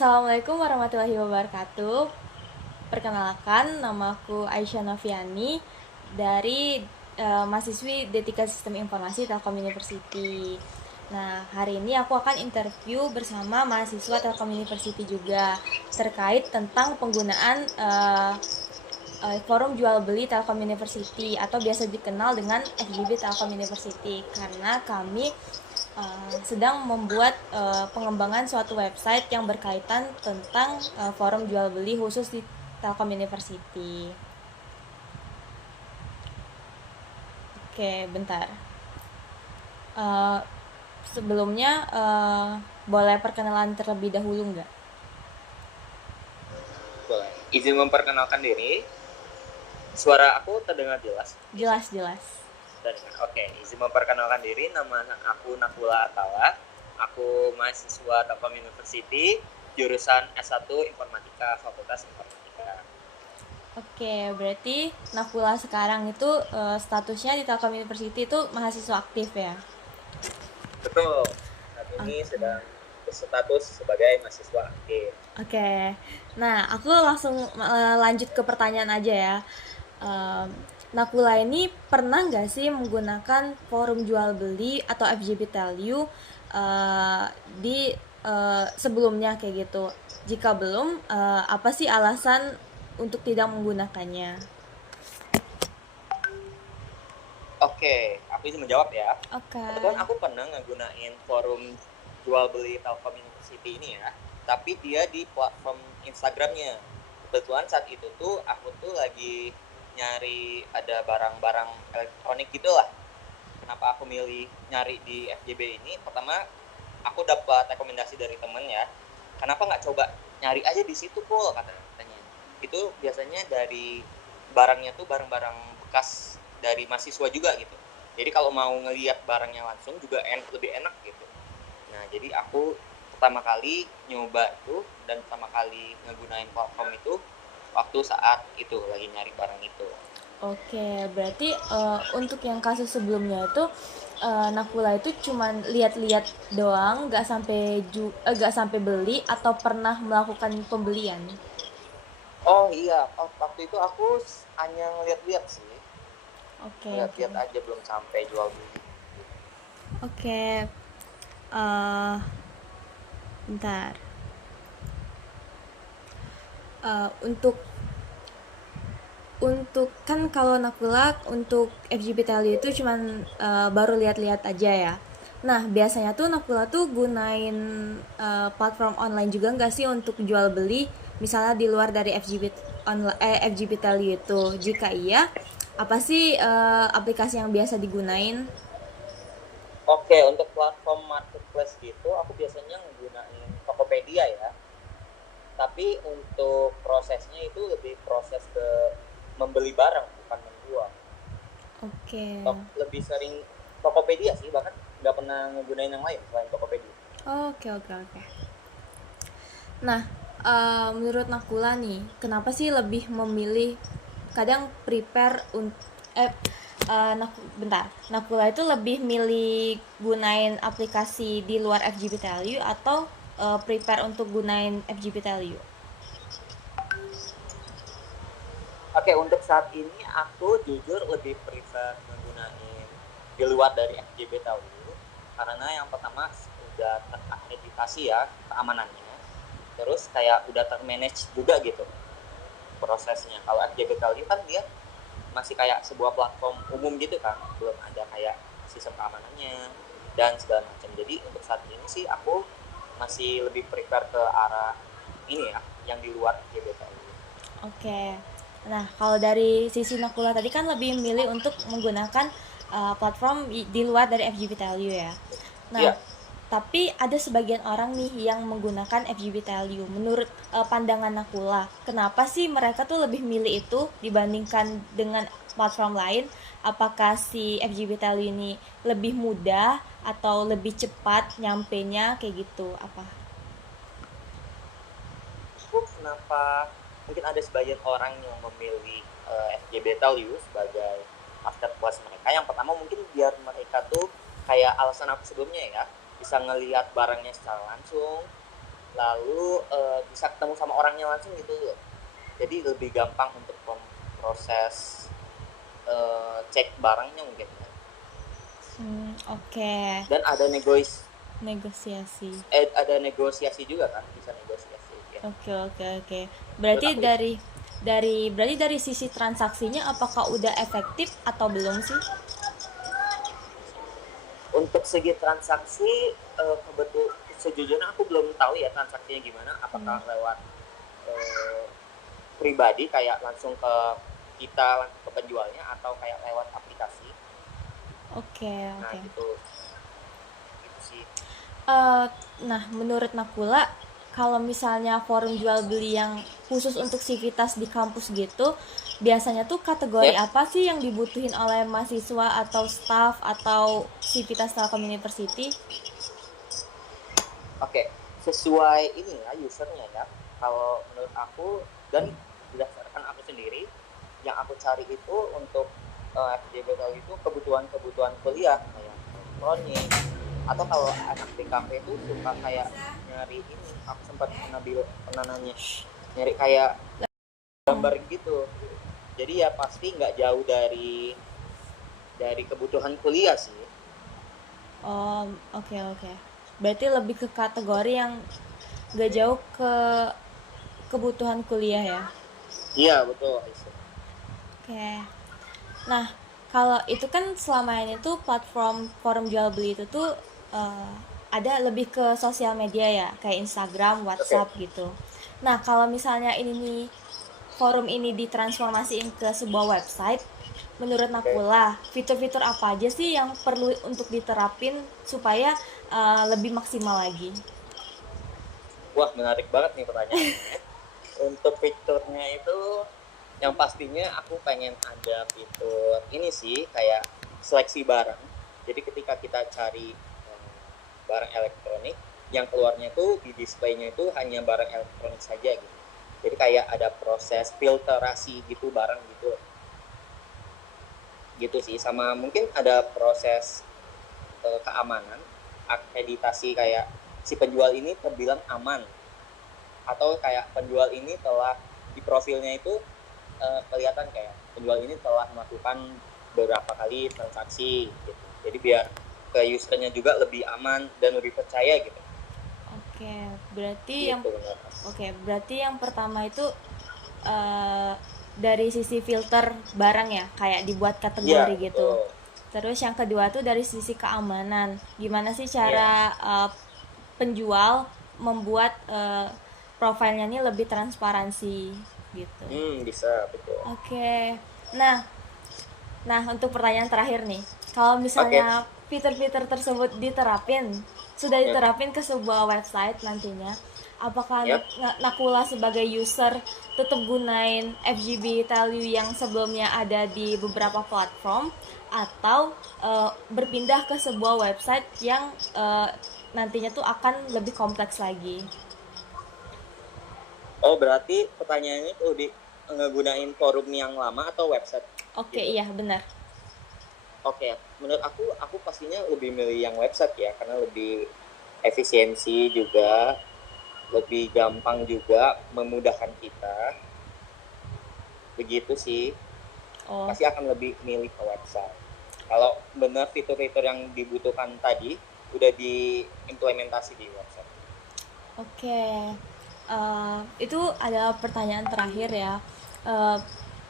Assalamualaikum warahmatullahi wabarakatuh. Perkenalkan, namaku Aisyah Noviani dari mahasiswi D3 Sistem Informasi Telkom University. Nah, hari ini aku akan interview bersama mahasiswa Telkom University juga terkait tentang penggunaan forum jual beli Telkom University atau biasa dikenal dengan FGB Telkom University, karena kami sedang membuat pengembangan suatu website yang berkaitan tentang forum jual beli khusus di Telkom University. Oke, bentar. Eh, Sebelumnya boleh perkenalan terlebih dahulu nggak? Boleh. Izin memperkenalkan diri. Suara aku terdengar jelas? Jelas, jelas. Terdengar. Oke, izin memperkenalkan diri. Nama aku Nakula Atala. Aku mahasiswa Telkom University, jurusan S1 Informatika, Fakultas Informatika. Oke, berarti Nakula sekarang itu statusnya di Telkom University itu mahasiswa aktif ya? Betul. Saat ini Oke. sedang berstatus sebagai mahasiswa aktif. Oke, nah aku langsung lanjut ke pertanyaan aja ya. Em, Nakula ini pernah nggak sih menggunakan forum jual beli atau FGP Value eh, di sebelumnya kayak gitu? Jika belum, apa sih alasan untuk tidak menggunakannya? Oke, aku izin menjawab ya. Oke. Kebetulan aku pernah ngegunain forum jual beli Telkom University ini ya, tapi dia di platform Instagramnya. Kebetulan saat itu tuh aku tuh lagi nyari ada barang-barang elektronik gitu lah. Kenapa aku milih nyari di FJB ini? Pertama, aku dapat rekomendasi dari temen ya. Kenapa nggak coba nyari aja di situ kok katanya. Itu biasanya dari barangnya tuh barang-barang bekas dari mahasiswa juga gitu. Jadi kalau mau ngelihat barangnya langsung juga lebih enak gitu. Nah, jadi aku pertama kali nyoba itu dan pertama kali ngegunain platform itu waktu saat itu lagi nyari barang itu. Oke, berarti untuk yang kasus sebelumnya itu Nakula itu cuman lihat-lihat doang, nggak sampai beli atau pernah melakukan pembelian. Oh iya, waktu itu aku hanya ngeliat-liat sih. Oke, oke. Ngeliat-liat aja belum sampai jual beli. Oke, eh bentar. Untuk kan kalau Nakula untuk FGP Tally itu cuman baru lihat-lihat aja ya. Nah, biasanya tuh Nakula tuh gunain platform online juga nggak sih untuk jual beli, misalnya di luar dari FGP Tally itu? Jika iya, apa sih aplikasi yang biasa digunain? Oke, untuk platform marketplace gitu, aku biasanya nggunain Tokopedia ya. Tapi untuk prosesnya itu lebih proses ke membeli barang, bukan menjual. Oke. Lebih sering Tokopedia sih, bahkan nggak pernah nggunain yang lain selain Tokopedia. Oke, oke, oke. Nah, menurut Nakula nih, kenapa sih lebih memilih kadang prepare untuk eh bentar. Nakula itu lebih milih gunain aplikasi di luar FGP Value atau prepare untuk gunain FGP Value? Oke, untuk saat ini aku jujur lebih prefer menggunakan di luar dari FJB dahulu karena yang pertama udah terakreditasi ya keamanannya, terus kayak udah termanage juga gitu prosesnya. Kalau FJB dahulu kan dia masih kayak sebuah platform umum gitu kan, belum ada kayak sistem keamanannya dan segala macam. Jadi untuk saat ini sih aku masih lebih prefer ke arah ini ya, yang di luar FJB dahulu. Oke. Nah, kalau dari sisi Nakula tadi kan lebih milih untuk menggunakan platform di luar dari FGP Value ya. Nah, Iya. tapi ada sebagian orang nih yang menggunakan FGP Value. Menurut pandangan Nakula, kenapa sih mereka tuh lebih milih itu dibandingkan dengan platform lain? Apakah si FGP Value ini lebih mudah atau lebih cepat nyampenya kayak gitu? Apa? Kenapa mungkin ada sebagian orang yang memilih FJB Value sebagai marketplace mereka. Yang pertama mungkin biar mereka tuh kayak alasan aku sebelumnya ya, bisa ngelihat barangnya secara langsung, lalu bisa ketemu sama orangnya langsung gitu loh. Jadi lebih gampang untuk proses cek barangnya mungkin ya. Oke. Dan Negosiasi. ada negosiasi juga kan, bisa negosiasi ya. Oke, oke, oke. Menurut Berarti aku itu. dari sisi transaksinya apakah udah efektif atau belum sih? Untuk segi transaksi sejujurnya aku belum tahu ya transaksinya gimana, apakah lewat eh, pribadi kayak langsung ke kita, langsung ke penjualnya, atau kayak lewat aplikasi. Oke, Nah oke. gitu sih. Eh, nah, menurut Nakula, kalau misalnya forum jual beli yang khusus untuk sivitas di kampus gitu, biasanya tuh kategori Ya, apa sih yang dibutuhin oleh mahasiswa atau staff atau sivitas Telkom University? oke, sesuai ini ya usernya ya. Kalau menurut aku dan berdasarkan aku sendiri, yang aku cari itu untuk FJBL itu kebutuhan kuliah kayak elektronik, atau kalau anak BKP itu suka kayak nyari ini, aku sempat pernah nanya, nyari kayak gambar gitu. Jadi ya pasti nggak jauh dari kebutuhan kuliah sih. Oh, oke, oke. Berarti lebih ke kategori yang gak jauh ke kebutuhan kuliah ya. Iya betul. Oke. Nah, kalau itu kan selama ini tuh platform forum jual beli itu tuh eh, ada lebih ke sosial media ya, kayak Instagram, Oke. WhatsApp gitu. Nah, kalau misalnya ini nih forum ini ditransformasiin ke sebuah website, menurut Oke. Nakula, fitur-fitur apa aja sih yang perlu untuk diterapin supaya lebih maksimal lagi? Wah, menarik banget nih pertanyaannya. Untuk fiturnya itu yang pastinya aku pengen ada fitur ini sih, kayak seleksi barang. Jadi ketika kita cari barang elektronik, yang keluarnya tuh di displaynya itu hanya barang elektronik saja gitu. Jadi kayak ada proses filterasi gitu barang gitu. Gitu sih. Sama mungkin ada proses keamanan, akreditasi kayak si penjual ini terbilang aman, atau kayak penjual ini telah di profilnya itu kelihatan kayak penjual ini telah melakukan beberapa kali transaksi gitu. Jadi biar ke usernya juga lebih aman dan lebih percaya gitu. Oke, berarti yang Gitu. berarti yang pertama itu eh, dari sisi filter barang ya, kayak dibuat kategori Iya gitu. betul. Terus yang kedua tuh dari sisi keamanan. Gimana sih Iya. cara penjual membuat profilnya ini lebih transparansi gitu. Bisa betul. Oke. Nah, Nah, untuk pertanyaan terakhir nih, kalau Oke. misalnya fitur-fitur tersebut sudah Ya. diterapin ke sebuah website nantinya, apakah Ya. Nakula sebagai user tetap gunain FGB value yang sebelumnya ada di beberapa platform atau berpindah ke sebuah website yang nantinya tuh akan lebih kompleks lagi? Oh, berarti pertanyaannya tuh di ngegunain forum yang lama atau website Oke, gitu. iya benar. Oke, menurut aku pastinya lebih milih yang website ya, karena lebih efisiensi juga, lebih gampang juga, memudahkan kita. Begitu sih, Oh, pasti akan lebih milih ke website. Kalau benar fitur-fitur yang dibutuhkan tadi udah diimplementasi di website. oke. Itu adalah pertanyaan terakhir ya. Eh,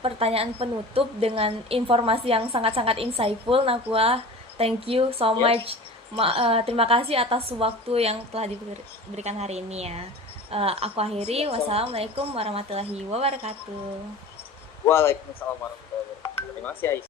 Pertanyaan penutup dengan informasi yang sangat-sangat insightful, Nakwa. Thank you so Ya, much. Terima kasih atas waktu yang telah diberikan hari ini ya. Aku akhiri. siap. Wassalamualaikum warahmatullahi wabarakatuh. Waalaikumsalam warahmatullahi wabarakatuh. Terima kasih Aisyah.